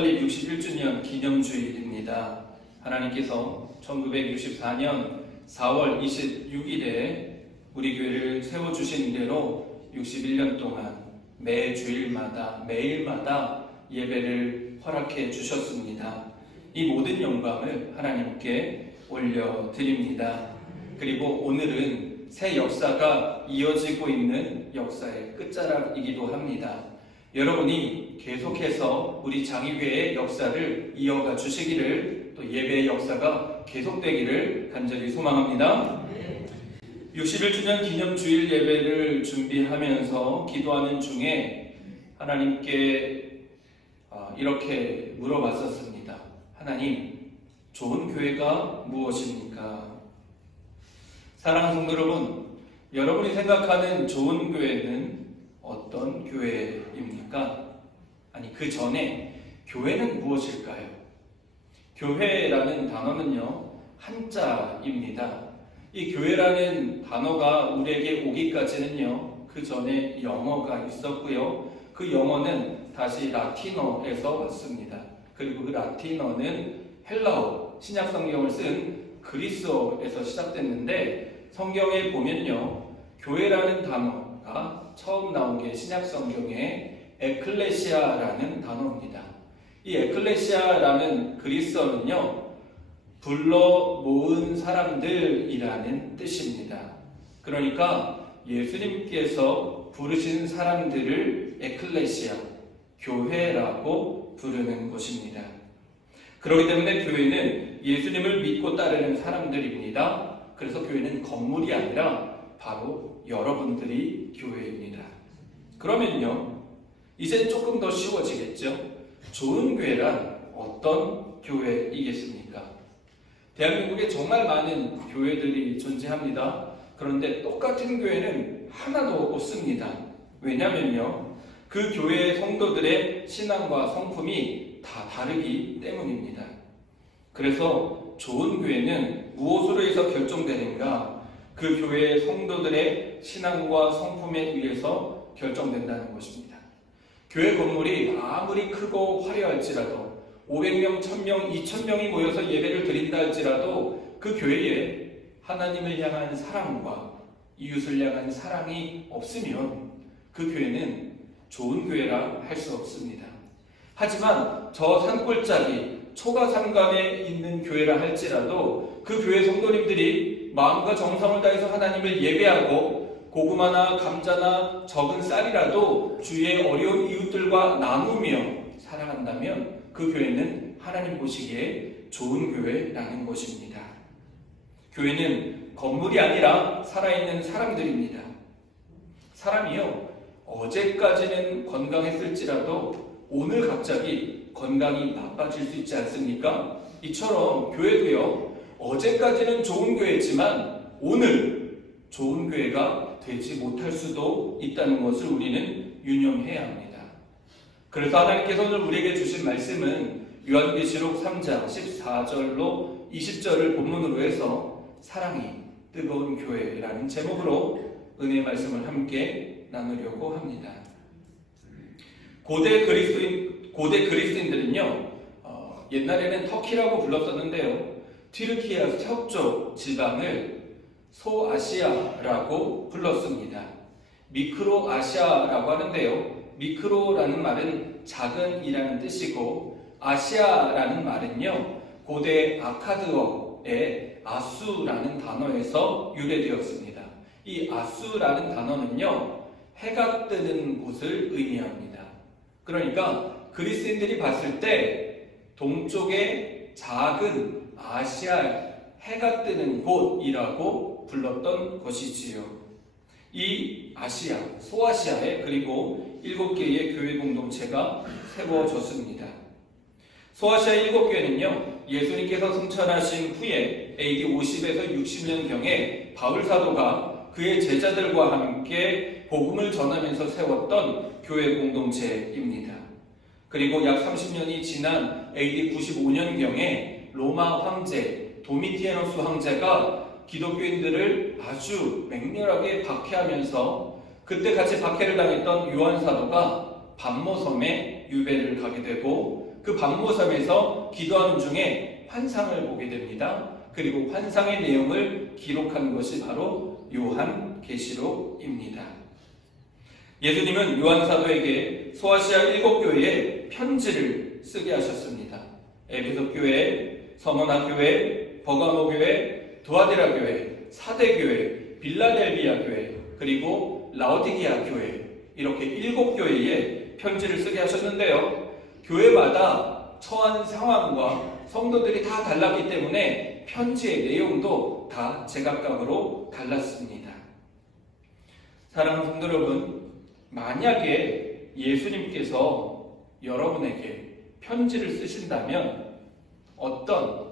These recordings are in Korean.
설립 61주년 기념주일입니다. 하나님께서 1964년 4월 26일에 우리 교회를 세워주신 대로 61년 동안 매 주일마다 매일마다 예배를 허락해 주셨습니다. 이 모든 영광을 하나님께 올려드립니다. 그리고 오늘은 새 역사가 이어지고 있는 역사의 끝자락이기도 합니다. 여러분이 계속해서 우리 장의회의 역사를 이어가 주시기를, 또 예배의 역사가 계속되기를 간절히 소망합니다. 61주년 기념주일 예배를 준비하면서 기도하는 중에 하나님께 이렇게 물어봤었습니다. 하나님, 좋은 교회가 무엇입니까? 사랑하는 성도 여러분, 여러분이 생각하는 좋은 교회는 어떤 교회입니까? 아니, 그 전에 교회는 무엇일까요? 교회라는 단어는요, 한자입니다. 이 교회라는 단어가 우리에게 오기까지는요, 그 전에 영어가 있었고요. 그 영어는 다시 라틴어에서 왔습니다. 그리고 그 라틴어는 헬라어, 신약 성경을 쓴 그리스어에서 시작됐는데, 성경에 보면요, 교회라는 단어가 처음 나온 게 신약 성경에 에클레시아라는 단어입니다. 이 에클레시아라는 그리스어는요, 불러 모은 사람들이라는 뜻입니다. 그러니까 예수님께서 부르신 사람들을 에클레시아, 교회라고 부르는 것입니다. 그렇기 때문에 교회는 예수님을 믿고 따르는 사람들입니다. 그래서 교회는 건물이 아니라 바로 여러분들이 교회입니다. 그러면요, 이제 조금 더 쉬워지겠죠? 좋은 교회란 어떤 교회이겠습니까? 대한민국에 정말 많은 교회들이 존재합니다. 그런데 똑같은 교회는 하나도 없습니다. 왜냐면요, 그 교회의 성도들의 신앙과 성품이 다 다르기 때문입니다. 그래서 좋은 교회는 무엇으로 해서 결정되는가? 그 교회의 성도들의 신앙과 성품에 의해서 결정된다는 것입니다. 교회 건물이 아무리 크고 화려할지라도 500명, 1000명, 2000명이 모여서 예배를 드린다 할지라도 그 교회에 하나님을 향한 사랑과 이웃을 향한 사랑이 없으면 그 교회는 좋은 교회라 할 수 없습니다. 하지만 저 산골짜기 초가산간에 있는 교회라 할지라도 그 교회 성도님들이 마음과 정성을 다해서 하나님을 예배하고 고구마나 감자나 적은 쌀이라도 주위의 어려운 이웃들과 나누며 살아간다면 그 교회는 하나님 보시기에 좋은 교회라는 것입니다. 교회는 건물이 아니라 살아있는 사람들입니다. 사람이요, 어제까지는 건강했을지라도 오늘 갑자기 건강이 나빠질 수 있지 않습니까? 이처럼 교회도요, 어제까지는 좋은 교회지만 오늘 좋은 교회가 되지 못할 수도 있다는 것을 우리는 유념해야 합니다. 그래서 하나님께서 오늘 우리에게 주신 말씀은 요한계시록 3장 14절로 20절을 본문으로 해서 사랑이 뜨거운 교회라는 제목으로 은혜의 말씀을 함께 나누려고 합니다. 고대 그리스인들은요, 옛날에는 터키라고 불렀었는데요, 튀르키아 서쪽 지방을 소아시아라고 불렀습니다. 미크로아시아라고 하는데요, 미크로라는 말은 작은이라는 뜻이고 아시아라는 말은요, 고대 아카드어의 아수라는 단어에서 유래되었습니다. 이 아수라는 단어는요, 해가 뜨는 곳을 의미합니다. 그러니까 그리스인들이 봤을 때 동쪽의 작은 아시아, 해가 뜨는 곳이라고 불렀던 것이지요. 이 아시아, 소아시아에 그리고 7개의 교회 공동체가 세워졌습니다. 소아시아 7교회는요, 예수님께서 승천하신 후에 AD 50에서 60년경에 바울 사도가 그의 제자들과 함께 복음을 전하면서 세웠던 교회 공동체입니다. 그리고 약 30년이 지난 AD 95년경에 로마 황제 도미티아누스 황제가 기독교인들을 아주 맹렬하게 박해하면서 그때 같이 박해를 당했던 요한 사도가 반모섬에 유배를 가게 되고 그 밤모섬에서 기도하는 중에 환상을 보게 됩니다. 그리고 환상의 내용을 기록한 것이 바로 요한계시록입니다. 예수님은 요한사도에게 소아시아 7교회에 편지를 쓰게 하셨습니다. 에베소 교회, 서머나 교회, 버가모 교회, 두아디라 교회, 사대 교회, 빌라델비아 교회, 그리고 라오디게아 교회, 이렇게 7교회에 편지를 쓰게 하셨는데요. 교회마다 처한 상황과 성도들이 다 달랐기 때문에 편지의 내용도 다 제각각으로 달랐습니다. 사랑하는 성도 여러분, 만약에 예수님께서 여러분에게 편지를 쓰신다면 어떤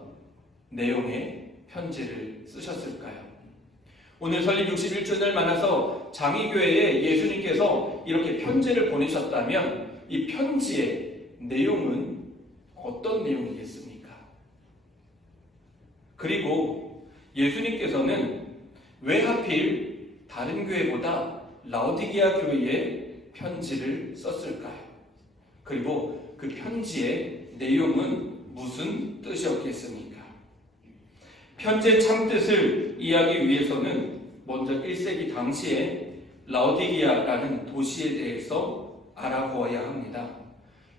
내용의 편지를 쓰셨을까요? 오늘 설립 61주년을 만나서 장의교회에 예수님께서 이렇게 편지를 보내셨다면 이 편지의 내용은 어떤 내용이겠습니까? 그리고 예수님께서는 왜 하필 다른 교회보다 라오디게아 교회에 편지를 썼을까요? 그리고 그 편지의 내용은 무슨 뜻이었겠습니까? 편지의 참뜻을 이해하기 위해서는 먼저 1세기 당시에 라오디게아라는 도시에 대해서 알아보아야 합니다.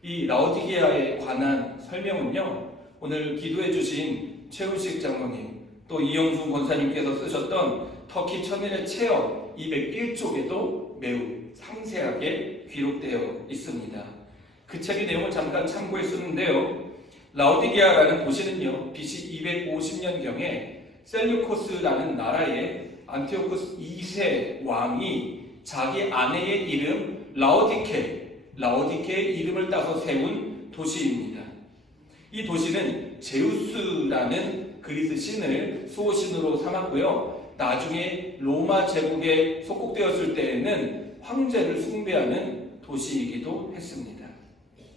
이 라오디게아에 관한 설명은요, 오늘 기도해 주신 최우식 장로님, 또 이영수 권사님께서 쓰셨던 터키 천일의 체험 201쪽에도 매우 상세하게 기록되어 있습니다. 그 책의 내용을 잠깐 참고했었는데요. 라오디게아라는 도시는요, BC 250년경에 셀류코스라는 나라의 안티오쿠스 2세 왕이 자기 아내의 이름 라오디케의 이름을 따서 세운 도시입니다. 이 도시는 제우스라는 그리스 신을 수호신으로 삼았고요. 나중에 로마 제국에 속국되었을 때에는 황제를 숭배하는 도시이기도 했습니다.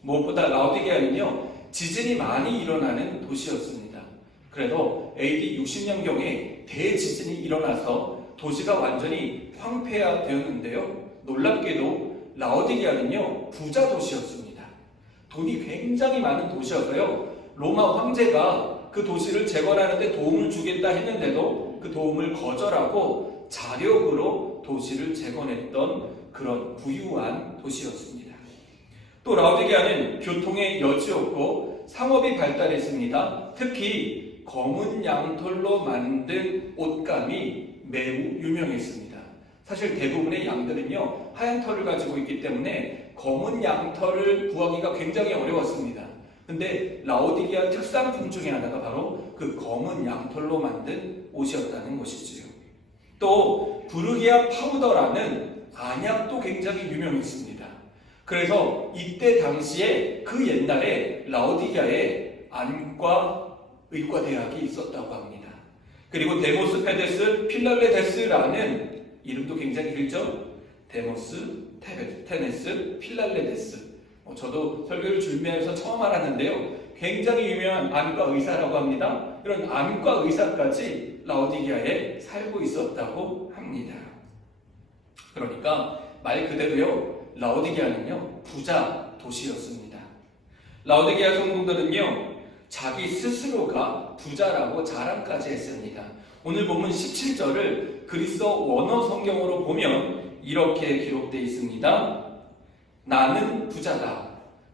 무엇보다 라오디게아는요, 지진이 많이 일어나는 도시였습니다. 그래도 AD 60년경에 대지진이 일어나서 도시가 완전히 황폐화되었는데요. 놀랍게도 라오디게아는요, 부자 도시였습니다. 돈이 굉장히 많은 도시여서요, 로마 황제가 그 도시를 재건하는데 도움을 주겠다 했는데도 그 도움을 거절하고 자력으로 도시를 재건했던 그런 부유한 도시였습니다. 또 라오디게아는 교통의 여지였고 상업이 발달했습니다. 특히 검은 양털로 만든 옷감이 매우 유명했습니다. 사실 대부분의 양들은요, 하얀 털을 가지고 있기 때문에 검은 양털을 구하기가 굉장히 어려웠습니다. 근데 라오디게아 특산품 중에 하나가 바로 그 검은 양털로 만든 옷이었다는 것이지요. 또 부르기아 파우더라는 안약도 굉장히 유명했습니다. 그래서 이때 당시에 그 옛날에 라오디게아에 안과 의과대학이 있었다고 합니다. 그리고 데모스 페데스 필랄레데스라는 이름도 굉장히 길죠? 데모스 테네스 필랄레데스. 저도 설교를 준비해서 처음 알았는데요. 굉장히 유명한 안과 의사라고 합니다. 이런 안과 의사까지 라오디게아에 살고 있었다고 합니다. 그러니까 말 그대로요, 라오디게아는요, 부자 도시였습니다. 라오디게아 성도들은요, 자기 스스로가 부자라고 자랑까지 했습니다. 오늘 본문 17절을 그리스어 원어 성경으로 보면 이렇게 기록되어 있습니다. 나는 부자다.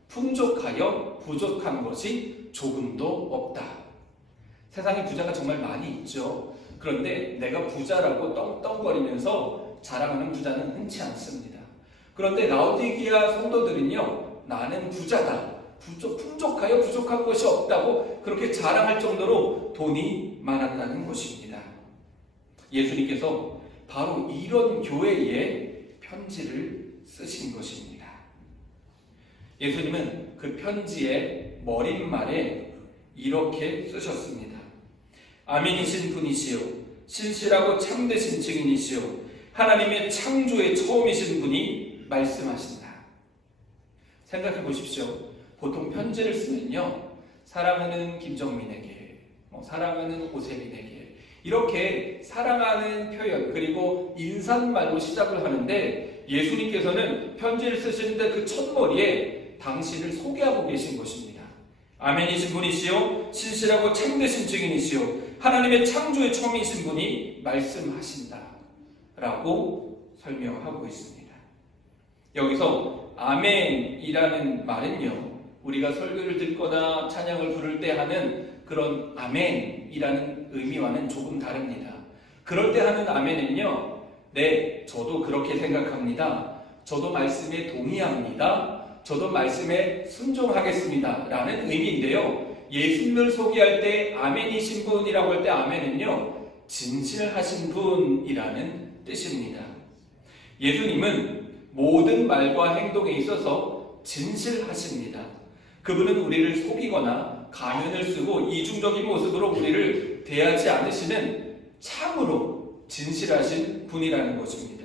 풍족하여 부족한 것이 조금도 없다. 세상에 부자가 정말 많이 있죠. 그런데 내가 부자라고 떵떵거리면서 자랑하는 부자는 흔치 않습니다. 그런데 라오디게아 성도들은요, 나는 부자다. 풍족하여 부족한 것이 없다고 그렇게 자랑할 정도로 돈이 많았다는 것입니다. 예수님께서 바로 이런 교회에 편지를 쓰신 것입니다. 예수님은 그 편지의 머릿말에 이렇게 쓰셨습니다. 아멘이신 분이시요, 신실하고 참되신 증인이시요, 하나님의 창조의 처음이신 분이 말씀하신다. 생각해 보십시오. 보통 편지를 쓰면요, 사랑하는 김정민에게, 사랑하는 오세빈에게 이렇게 사랑하는 표현, 그리고 인사말로 시작을 하는데 예수님께서는 편지를 쓰시는데 그 첫머리에 당신을 소개하고 계신 것입니다. 아멘이신 분이시요 신실하고 참되신 증인이시요 하나님의 창조의 처음이신 분이 말씀하신다 라고 설명하고 있습니다. 여기서 아멘이라는 말은요, 우리가 설교를 듣거나 찬양을 부를 때 하는 그런 아멘이라는 의미와는 조금 다릅니다. 그럴 때 하는 아멘은요, 네, 저도 그렇게 생각합니다. 저도 말씀에 동의합니다. 저도 말씀에 순종하겠습니다 라는 의미인데요, 예수님을 소개할 때 아멘이신 분이라고 할 때 아멘은요, 진실하신 분이라는 뜻입니다. 예수님은 모든 말과 행동에 있어서 진실하십니다. 그분은 우리를 속이거나 가면을 쓰고 이중적인 모습으로 우리를 대하지 않으시는 참으로 진실하신 분이라는 것입니다.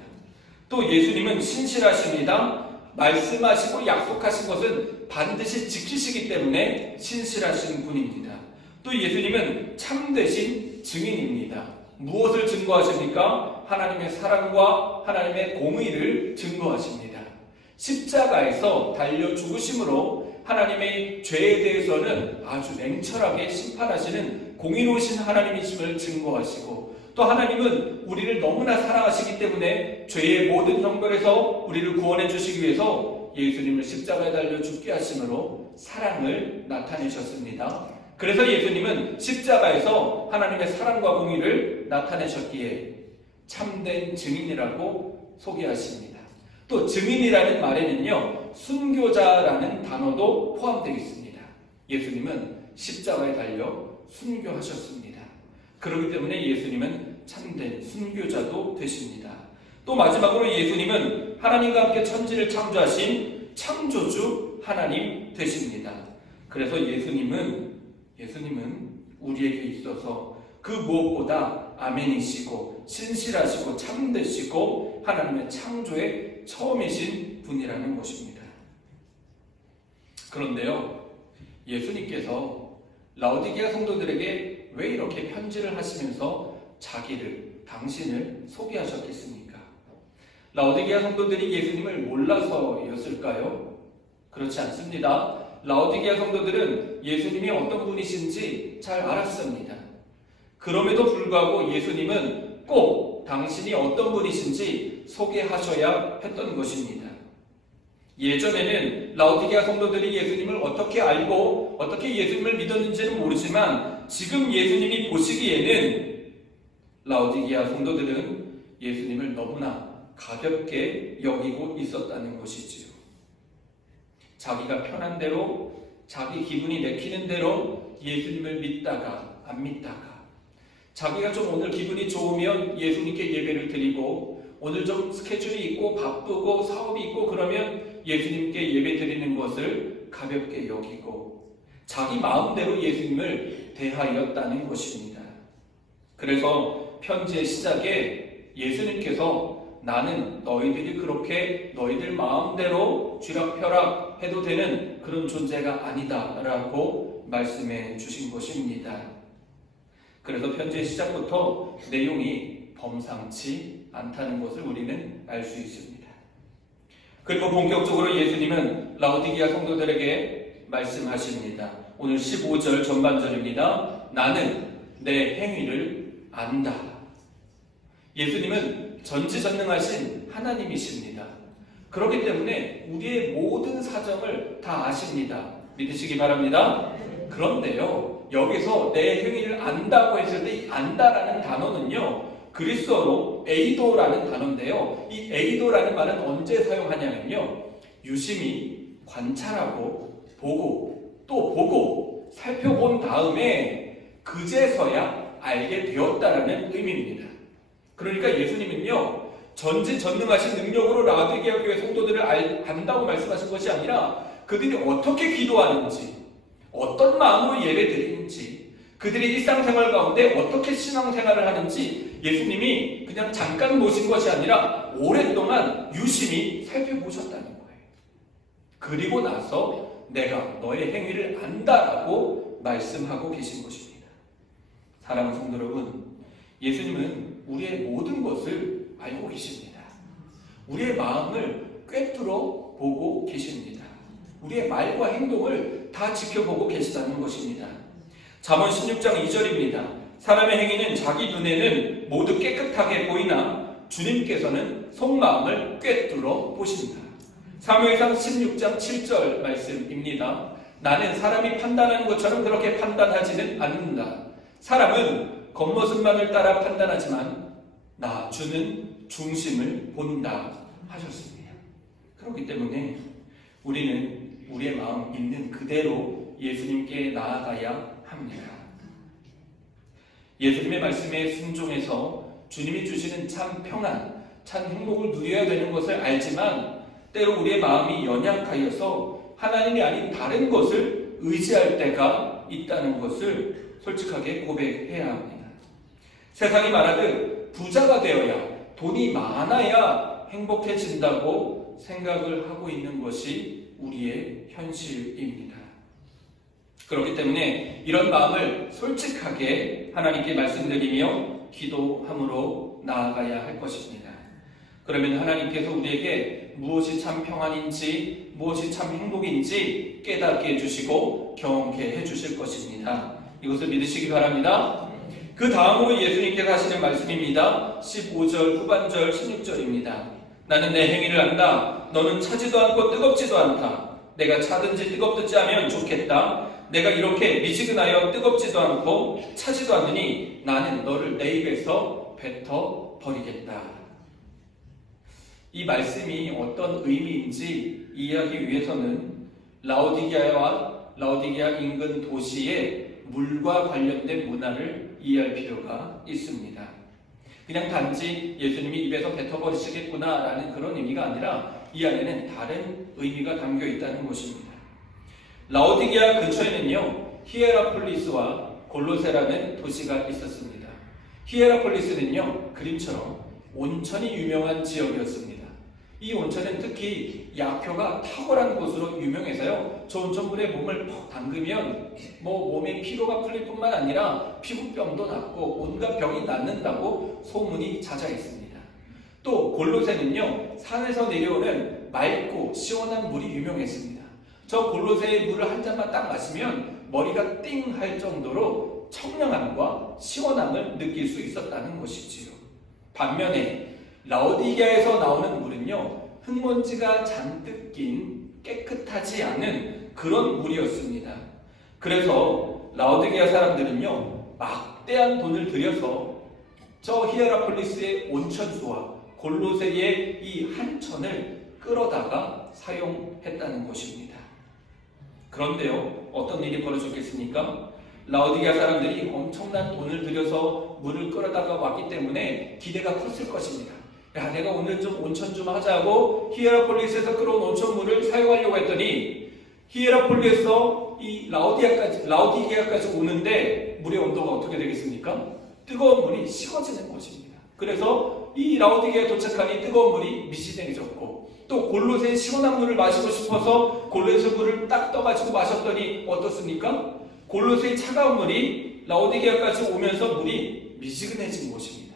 또 예수님은 신실하십니다. 말씀하시고 약속하신 것은 반드시 지키시기 때문에 신실하신 분입니다. 또 예수님은 참되신 증인입니다. 무엇을 증거하십니까? 하나님의 사랑과 하나님의 공의를 증거하십니다. 십자가에서 달려 죽으심으로 하나님의 죄에 대해서는 아주 냉철하게 심판하시는 공의로우신 하나님이심을 증거하시고, 또 하나님은 우리를 너무나 사랑하시기 때문에 죄의 모든 형벌에서 우리를 구원해 주시기 위해서 예수님을 십자가에 달려 죽게 하심으로 사랑을 나타내셨습니다. 그래서 예수님은 십자가에서 하나님의 사랑과 공의를 나타내셨기에 참된 증인이라고 소개하십니다. 또 증인이라는 말에는요, 순교자라는 단어도 포함되어 있습니다. 예수님은 십자가에 달려 순교하셨습니다. 그렇기 때문에 예수님은 참된 순교자도 되십니다. 또 마지막으로 예수님은 하나님과 함께 천지를 창조하신 창조주 하나님 되십니다. 그래서 예수님은 우리에게 있어서 그 무엇보다 아멘이시고 신실하시고 참되시고 하나님의 창조의 처음이신 분이라는 것입니다. 그런데요, 예수님께서 라오디게아 성도들에게 왜 이렇게 편지를 하시면서 당신을 소개하셨겠습니까? 라오디게아 성도들이 예수님을 몰라서였을까요? 그렇지 않습니다. 라오디게아 성도들은 예수님이 어떤 분이신지 잘 알았습니다. 그럼에도 불구하고 예수님은 꼭 당신이 어떤 분이신지 소개하셔야 했던 것입니다. 예전에는 라오디게아 성도들이 예수님을 어떻게 알고 어떻게 예수님을 믿었는지는 모르지만 지금 예수님이 보시기에는 라오디게아 성도들은 예수님을 너무나 가볍게 여기고 있었다는 것이지요. 자기가 편한 대로, 자기 기분이 내키는 대로 예수님을 믿다가 안 믿다가, 자기가 좀 오늘 기분이 좋으면 예수님께 예배를 드리고, 오늘 좀 스케줄이 있고 바쁘고 사업이 있고 그러면 예수님께 예배 드리는 것을 가볍게 여기고 자기 마음대로 예수님을 대하였다는 것입니다. 그래서 편지의 시작에 예수님께서 나는 너희들이 그렇게 너희들 마음대로 쥐락펴락 해도 되는 그런 존재가 아니다 라고 말씀해 주신 것입니다. 그래서 편지의 시작부터 내용이 범상치 않다는 것을 우리는 알 수 있습니다. 그리고 본격적으로 예수님은 라오디게아 성도들에게 말씀하십니다. 오늘 15절 전반절입니다. 나는 내 행위를 안다. 예수님은 전지전능하신 하나님이십니다. 그렇기 때문에 우리의 모든 사정을 다 아십니다. 믿으시기 바랍니다. 그런데요, 여기서 내 행위를 안다고 했을 때 이 안다라는 단어는요, 그리스어로 에이도라는 단어인데요, 이 에이도라는 말은 언제 사용하냐면요, 유심히 관찰하고 보고 또 보고 살펴본 다음에 그제서야 알게 되었다라는 의미입니다. 그러니까 예수님은요, 전지전능하신 능력으로 라오디게아 교회 성도들을 안다고 말씀하신 것이 아니라 그들이 어떻게 기도하는지, 어떤 마음으로 예배드리는지, 그들이 일상생활 가운데 어떻게 신앙생활을 하는지 예수님이 그냥 잠깐 보신 것이 아니라 오랫동안 유심히 살펴보셨다는 거예요. 그리고 나서 내가 너의 행위를 안다라고 말씀하고 계신 것입니다. 사랑하는 성도 여러분, 예수님은 우리의 모든 것을 알고 계십니다. 우리의 마음을 꿰뚫어 보고 계십니다. 우리의 말과 행동을 다 지켜보고 계시다는 것입니다. 잠언 16장 2절입니다. 사람의 행위는 자기 눈에는 모두 깨끗하게 보이나 주님께서는 속마음을 꿰뚫어 보신다. 사무엘상 16장 7절 말씀입니다. 나는 사람이 판단하는 것처럼 그렇게 판단하지는 않는다. 사람은 겉모습만을 따라 판단하지만 나 주는 중심을 본다 하셨습니다. 그렇기 때문에 우리는 우리의 마음 있는 그대로 예수님께 나아가야 합니다. 예수님의 말씀에 순종해서 주님이 주시는 참 평안, 참 행복을 누려야 되는 것을 알지만 때로 우리의 마음이 연약하여서 하나님이 아닌 다른 것을 의지할 때가 있다는 것을 솔직하게 고백해야 합니다. 세상이 말하듯 부자가 되어야, 돈이 많아야 행복해진다고 생각을 하고 있는 것이 우리의 현실입니다. 그렇기 때문에 이런 마음을 솔직하게 하나님께 말씀드리며 기도함으로 나아가야 할 것입니다. 그러면 하나님께서 우리에게 무엇이 참 평안인지, 무엇이 참 행복인지 깨닫게 해주시고 경험케 해주실 것입니다. 이것을 믿으시기 바랍니다. 그 다음으로 예수님께서 하시는 말씀입니다. 15절 후반절 16절입니다. 나는 내 행위를 안다. 너는 차지도 않고 뜨겁지도 않다. 내가 차든지 뜨겁든지 하면 좋겠다. 내가 이렇게 미지근하여 뜨겁지도 않고 차지도 않으니 나는 너를 내 입에서 뱉어 버리겠다. 이 말씀이 어떤 의미인지 이해하기 위해서는 라오디게아 인근 도시의 물과 관련된 문화를 이해할 필요가 있습니다. 그냥 단지 예수님이 입에서 뱉어버리시겠구나라는 그런 의미가 아니라 이 안에는 다른 의미가 담겨 있다는 것입니다. 라오디게아 근처에는요, 히에라폴리스와 골로세라는 도시가 있었습니다. 히에라폴리스는요, 그림처럼 온천이 유명한 지역이었습니다. 이 온천은 특히 약효가 탁월한 곳으로 유명해서요, 저 온천물에 몸을 퍽 담그면 몸에 피로가 풀릴 뿐만 아니라 피부병도 낫고 온갖 병이 낫는다고 소문이 자자 있습니다. 또 골로새는요, 산에서 내려오는 맑고 시원한 물이 유명했습니다. 저 골로새의 물을 한 잔만 딱 마시면 머리가 띵 할 정도로 청량함과 시원함을 느낄 수 있었다는 것이지요. 반면에 라오디게아에서 나오는 물은요, 흙먼지가 잔뜩 낀 깨끗하지 않은 그런 물이었습니다. 그래서 라오디게아 사람들은요, 막대한 돈을 들여서 저 히에라폴리스의 온천수와 골로새의 이 한천을 끌어다가 사용했다는 것입니다. 그런데요, 어떤 일이 벌어졌겠습니까? 라오디게아 사람들이 엄청난 돈을 들여서 물을 끌어다가 왔기 때문에 기대가 컸을 것입니다. 야, 내가 오늘 좀 온천 좀 하자고 히에라폴리스에서 끌어온 온천물을 사용하려고 했더니 히에라폴리스에서 이 라오디게아까지 오는데 물의 온도가 어떻게 되겠습니까? 뜨거운 물이 식어지는 것입니다. 그래서 이 라오디게아에 도착하니 뜨거운 물이 미지근해졌고, 또 골로새의 시원한 물을 마시고 싶어서 골로새 물을 딱 떠가지고 마셨더니 어떻습니까? 골로새의 차가운 물이 라오디게아까지 오면서 물이 미지근해진 것입니다.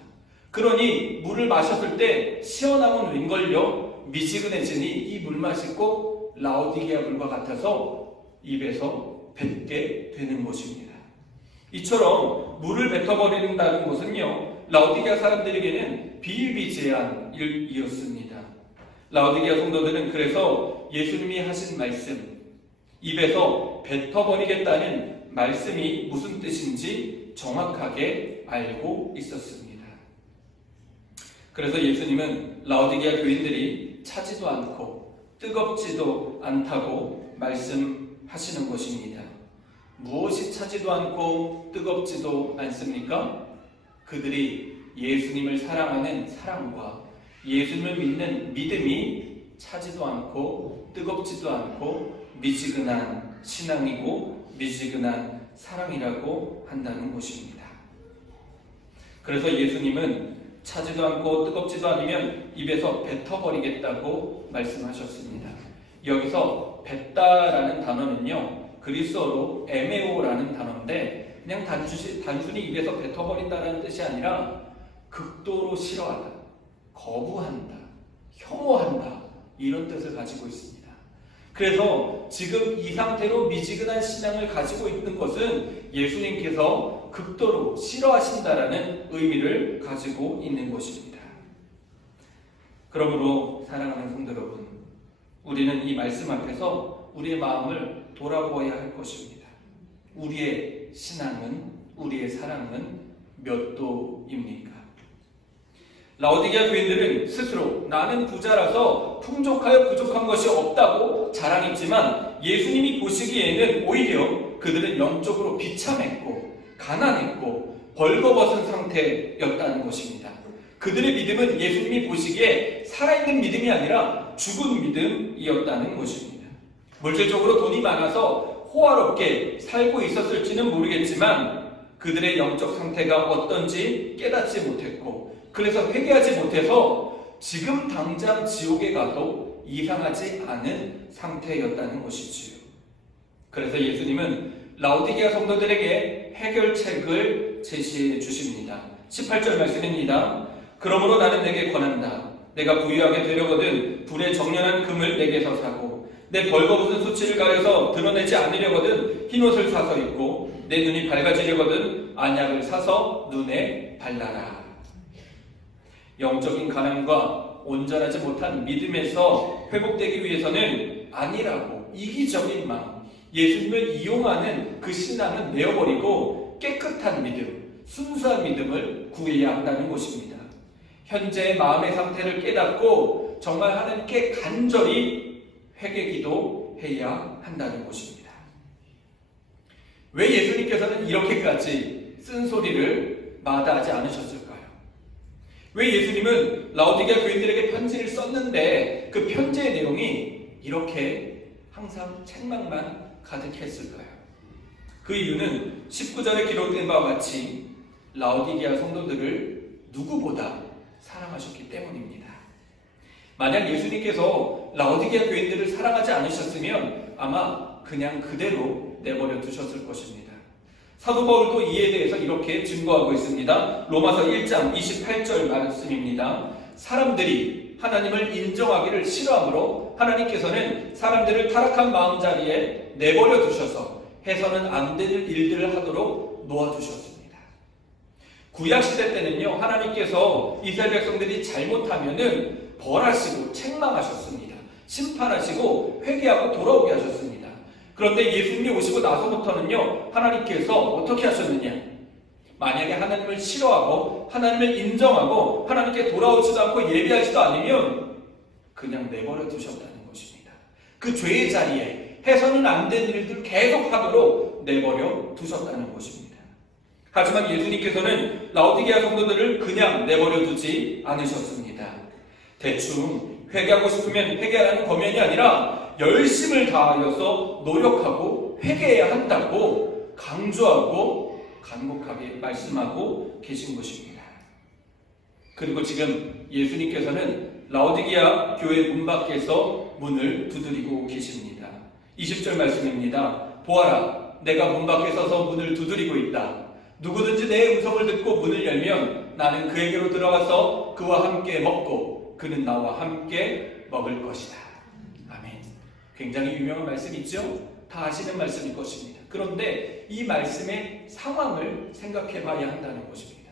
그러니 물을 마셨을 때 시원함은 웬걸요? 미지근해지니 이 물맛이 꼭 라오디게아 물과 같아서 입에서 뱉게 되는 것입니다. 이처럼 물을 뱉어버린다는 것은요, 라오디게아 사람들에게는 비일비재한 일이었습니다. 라오디게아 성도들은 그래서 예수님이 하신 말씀, 입에서 뱉어버리겠다는 말씀이 무슨 뜻인지 정확하게 알고 있었습니다. 그래서 예수님은 라오디게아 교인들이 차지도 않고 뜨겁지도 않다고 말씀하시는 것입니다. 무엇이 차지도 않고 뜨겁지도 않습니까? 그들이 예수님을 사랑하는 사랑과 예수님을 믿는 믿음이 차지도 않고 뜨겁지도 않고 미지근한 신앙이고 미지근한 사랑이라고 한다는 것입니다. 그래서 예수님은 차지도 않고 뜨겁지도 않으면 입에서 뱉어버리겠다고 말씀하셨습니다. 여기서 뱉다라는 단어는요, 그리스어로 에메오라는 단어인데 그냥 단순히 입에서 뱉어버린다라는 뜻이 아니라 극도로 싫어하다, 거부한다, 혐오한다, 이런 뜻을 가지고 있습니다. 그래서 지금 이 상태로 미지근한 신앙을 가지고 있는 것은 예수님께서 극도로 싫어하신다라는 의미를 가지고 있는 것입니다. 그러므로 사랑하는 성도 여러분, 우리는 이 말씀 앞에서 우리의 마음을 돌아보아야 할 것입니다. 우리의 신앙은, 우리의 사랑은 몇 도입니까? 라오디게아 교인들은 스스로 나는 부자라서 풍족하여 부족한 것이 없다고 자랑했지만 예수님이 보시기에는 오히려 그들은 영적으로 비참했고 가난했고 벌거벗은 상태였다는 것입니다. 그들의 믿음은 예수님이 보시기에 살아있는 믿음이 아니라 죽은 믿음이었다는 것입니다. 물질적으로 돈이 많아서 호화롭게 살고 있었을지는 모르겠지만 그들의 영적 상태가 어떤지 깨닫지 못했고 그래서 회개하지 못해서 지금 당장 지옥에 가도 이상하지 않은 상태였다는 것이지요. 그래서 예수님은 라오디게아 성도들에게 해결책을 제시해 주십니다. 18절 말씀입니다. 그러므로 나는 내게 권한다. 내가 부유하게 되려거든 불에 정련한 금을 내게서 사고 내 벌거벗은 수치를 가려서 드러내지 않으려거든 흰옷을 사서 입고 내 눈이 밝아지려거든 안약을 사서 눈에 발라라. 영적인 가난과 온전하지 못한 믿음에서 회복되기 위해서는 아니라고 이기적인 마음, 예수님을 이용하는 그 신앙은 내어버리고 깨끗한 믿음, 순수한 믿음을 구해야 한다는 것입니다. 현재의 마음의 상태를 깨닫고 정말 하나님께 간절히 회개기도해야 한다는 것입니다. 왜 예수님께서는 이렇게까지 쓴소리를 마다하지 않으셨을까요? 왜 예수님은 라오디게아 교인들에게 편지를 썼는데 그 편지의 내용이 이렇게 항상 책망만 가득했을까요? 그 이유는 19절에 기록된 바와 같이 라오디게아 성도들을 누구보다 사랑하셨기 때문입니다. 만약 예수님께서 라오디게아 교인들을 사랑하지 않으셨으면 아마 그냥 그대로 내버려 두셨을 것입니다. 사도 바울도 이에 대해서 이렇게 증거하고 있습니다. 로마서 1장 28절 말씀입니다. 사람들이 하나님을 인정하기를 싫어하므로 하나님께서는 사람들을 타락한 마음자리에 내버려 두셔서 해서는 안 되는 일들을 하도록 놓아두셨습니다. 구약시대 때는요, 하나님께서 이스라엘 백성들이 잘못하면은 벌하시고 책망하셨습니다. 심판하시고 회개하고 돌아오게 하셨습니다. 그런데 예수님이 오시고 나서부터는요, 하나님께서 어떻게 하셨느냐? 만약에 하나님을 싫어하고 하나님을 인정하고 하나님께 돌아오지도 않고 예배하지도 않으면 그냥 내버려 두셨다는 것입니다. 그 죄의 자리에 해서는 안 되는 일들을 계속 하도록 내버려 두셨다는 것입니다. 하지만 예수님께서는 라오디게아 성도들을 그냥 내버려 두지 않으셨습니다. 대충 회개하고 싶으면 회개하라는 거면이 아니라 열심을 다하여서 노력하고 회개해야 한다고 강조하고 간곡하게 말씀하고 계신 것입니다. 그리고 지금 예수님께서는 라오디게아 교회 문 밖에서 문을 두드리고 계십니다. 20절 말씀입니다. 보아라, 내가 문 밖에 서서 문을 두드리고 있다. 누구든지 내 음성을 듣고 문을 열면 나는 그에게로 들어가서 그와 함께 먹고 그는 나와 함께 먹을 것이다. 아멘. 굉장히 유명한 말씀이죠? 다 아시는 말씀일 것입니다. 그런데 이 말씀의 상황을 생각해 봐야 한다는 것입니다.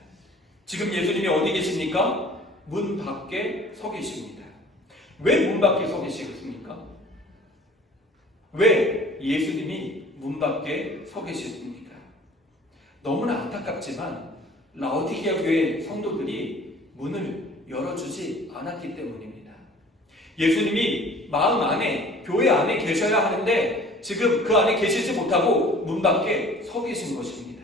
지금 예수님이 어디 계십니까? 문 밖에 서 계십니다. 왜 문 밖에 서 계시겠습니까? 왜 예수님이 문 밖에 서 계십니까? 너무나 안타깝지만 라오디게아 교회 성도들이 문을 열어주지 않았기 때문입니다. 예수님이 마음 안에, 교회 안에 계셔야 하는데 지금 그 안에 계시지 못하고 문 밖에 서 계신 것입니다.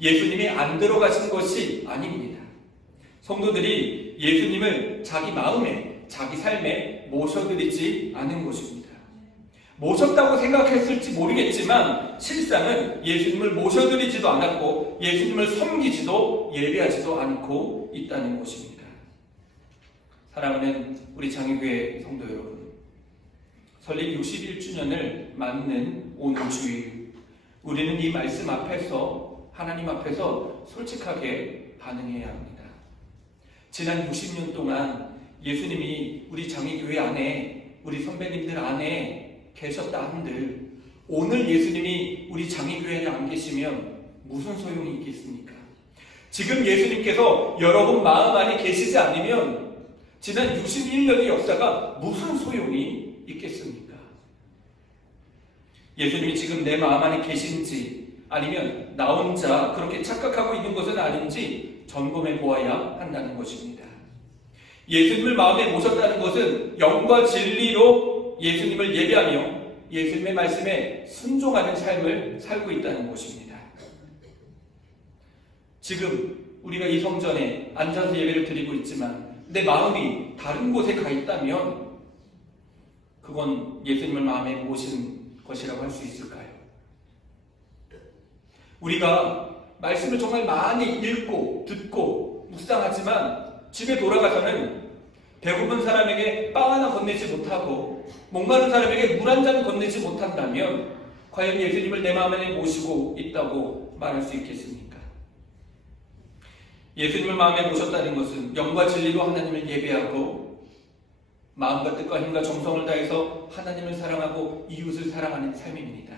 예수님이 안 들어가신 것이 아닙니다. 성도들이 예수님을 자기 마음에, 자기 삶에 모셔드리지 않은 것입니다. 모셨다고 생각했을지 모르겠지만 실상은 예수님을 모셔드리지도 않았고 예수님을 섬기지도 예배하지도 않고 있다는 것입니다. 사랑하는 우리 장애교회 성도 여러분, 설립 61주년을 맞는 오늘 주일, 우리는 이 말씀 앞에서, 하나님 앞에서 솔직하게 반응해야 합니다. 지난 60년 동안 예수님이 우리 장애교회 안에 우리 선배님들 안에 계셨다 한들 오늘 예수님이 우리 장애교회에 안 계시면 무슨 소용이 있겠습니까? 지금 예수님께서 여러분 마음 안에 계시지 않으면 지난 61년의 역사가 무슨 소용이 있겠습니까? 예수님이 지금 내 마음 안에 계신지 아니면 나 혼자 그렇게 착각하고 있는 것은 아닌지 점검해 보아야 한다는 것입니다. 예수님을 마음에 모셨다는 것은 영과 진리로 예수님을 예배하며 예수님의 말씀에 순종하는 삶을 살고 있다는 것입니다. 지금 우리가 이 성전에 앉아서 예배를 드리고 있지만 내 마음이 다른 곳에 가 있다면 그건 예수님을 마음에 모신 것이라고 할 수 있을까요? 우리가 말씀을 정말 많이 읽고 듣고 묵상하지만 집에 돌아가서는 배고픈 사람에게 빵 하나 건네지 못하고 목마른 사람에게 물 한 잔 건네지 못한다면 과연 예수님을 내 마음 안에 모시고 있다고 말할 수 있겠습니까? 예수님을 마음에 모셨다는 것은 영과 진리로 하나님을 예배하고 마음과 뜻과 힘과 정성을 다해서 하나님을 사랑하고 이웃을 사랑하는 삶입니다.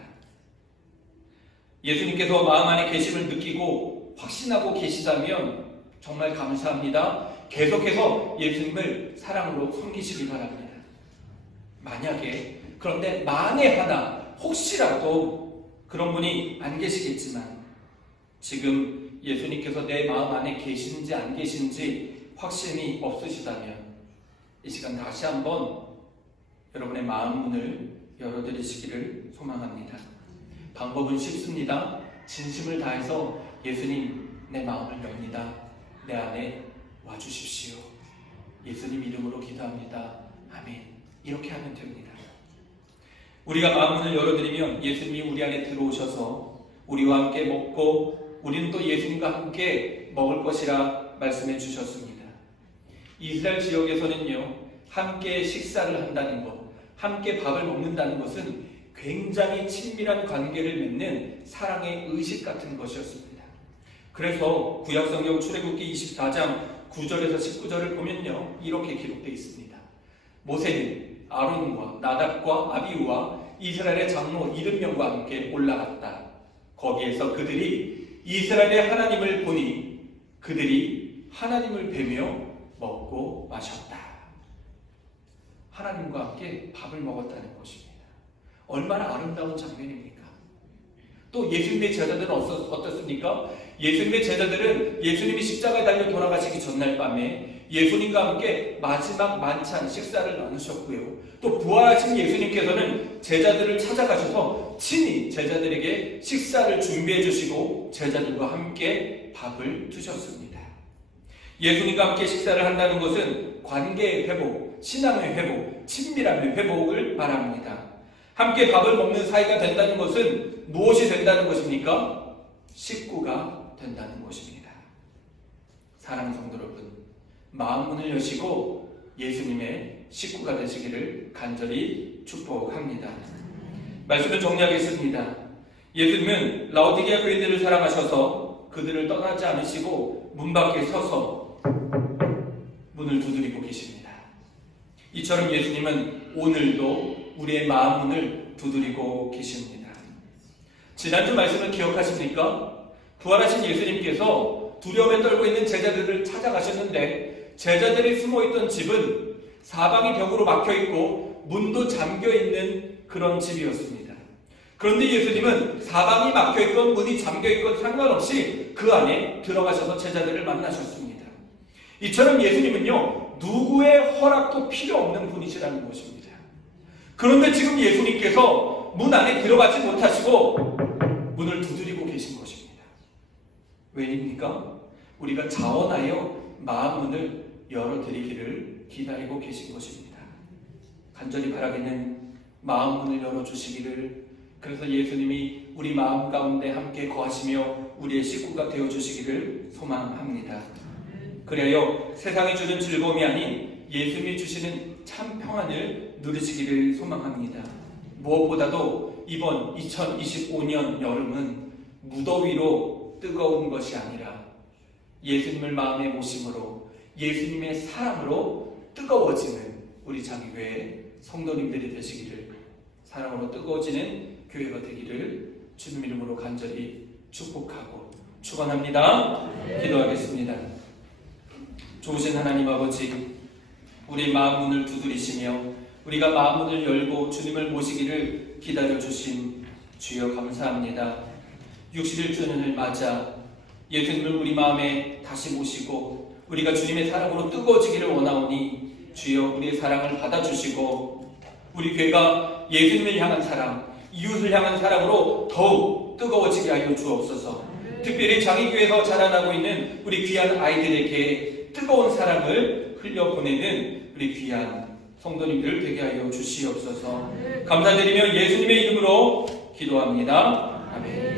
예수님께서 마음 안에 계심을 느끼고 확신하고 계시다면 정말 감사합니다. 계속해서 예수님을 사랑으로 섬기시기 바랍니다. 만약에 그런데 만에 하나 혹시라도 그런 분이 안 계시겠지만 지금 예수님께서 내 마음 안에 계신지 안 계신지 확신이 없으시다면 이 시간 다시 한번 여러분의 마음 문을 열어드리시기를 소망합니다. 방법은 쉽습니다. 진심을 다해서 예수님 내 마음을 엽니다. 내 안에 와주십시오. 예수님 이름으로 기도합니다. 아멘. 이렇게 하면 됩니다. 우리가 마음 문을 열어드리면 예수님이 우리 안에 들어오셔서 우리와 함께 먹고 우리는 또 예수님과 함께 먹을 것이라 말씀해 주셨습니다. 이스라엘 지역에서는요, 함께 식사를 한다는 것, 함께 밥을 먹는다는 것은 굉장히 친밀한 관계를 맺는 사랑의 의식 같은 것이었습니다. 그래서 구약성경 출애굽기 24장 9절에서 19절을 보면요, 이렇게 기록되어 있습니다. 모세는 아론과 나답과 아비후와 이스라엘의 장로 70명과 함께 올라갔다. 거기에서 그들이 이스라엘의 하나님을 보니 그들이 하나님을 뵈며 먹고 마셨다. 하나님과 함께 밥을 먹었다는 것입니다. 얼마나 아름다운 장면입니까? 또 예수님의 제자들은 어떻습니까? 예수님의 제자들은 예수님이 십자가에 달려 돌아가시기 전날 밤에 예수님과 함께 마지막 만찬 식사를 나누셨고요. 또 부활하신 예수님께서는 제자들을 찾아가셔서 친히 제자들에게 식사를 준비해 주시고 제자들과 함께 밥을 드셨습니다. 예수님과 함께 식사를 한다는 것은 관계의 회복, 신앙의 회복, 친밀함의 회복을 말합니다. 함께 밥을 먹는 사이가 된다는 것은 무엇이 된다는 것입니까? 식구가 된다는 것입니다. 사랑하는 성도 여러분, 마음 문을 여시고 예수님의 식구가 되시기를 간절히 축복합니다. 말씀을 정리하겠습니다. 예수님은 라오디게아 교인들을 사랑하셔서 그들을 떠나지 않으시고 문 밖에 서서 문을 두드리고 계십니다. 이처럼 예수님은 오늘도 우리의 마음 문을 두드리고 계십니다. 지난주 말씀을 기억하십니까? 부활하신 예수님께서 두려움에 떨고 있는 제자들을 찾아가셨는데 제자들이 숨어있던 집은 사방이 벽으로 막혀있고 문도 잠겨있는 그런 집이었습니다. 그런데 예수님은 사방이 막혀있건 문이 잠겨있건 상관없이 그 안에 들어가셔서 제자들을 만나셨습니다. 이처럼 예수님은요, 누구의 허락도 필요 없는 분이시라는 것입니다. 그런데 지금 예수님께서 문 안에 들어가지 못하시고 문을 두드리고 계신 것입니다. 왜입니까? 우리가 자원하여 마음 문을 열어드리기를 기다리고 계신 것입니다. 간절히 바라기는 마음 문을 열어주시기를, 그래서 예수님이 우리 마음 가운데 함께 거하시며 우리의 식구가 되어주시기를 소망합니다. 그래요, 세상이 주는 즐거움이 아닌 예수님이 주시는 참 평안을 누리시기를 소망합니다. 무엇보다도 이번 2025년 여름은 무더위로 뜨거운 것이 아니라 예수님을 마음에 모심으로 예수님의 사랑으로 뜨거워지는 우리 장애교회 성도님들이 되시기를, 사랑으로 뜨거워지는 교회가 되기를 주님 이름으로 간절히 축복하고 축원합니다. 기도하겠습니다. 좋으신 하나님 아버지, 우리 마음 문을 두드리시며 우리가 마음 문을 열고 주님을 모시기를 기다려주신 주여 감사합니다. 61주년을 맞아 예수님을 우리 마음에 다시 모시고 우리가 주님의 사랑으로 뜨거워지기를 원하오니 주여 우리의 사랑을 받아주시고 우리 교회가 예수님을 향한 사랑, 이웃을 향한 사랑으로 더욱 뜨거워지게 하여 주옵소서. 특별히 장애교회에서 자라나고 있는 우리 귀한 아이들에게 뜨거운 사랑을 흘려보내는 우리 귀한 성도님들을 되게 하여 주시옵소서. 감사드리며 예수님의 이름으로 기도합니다. 아멘.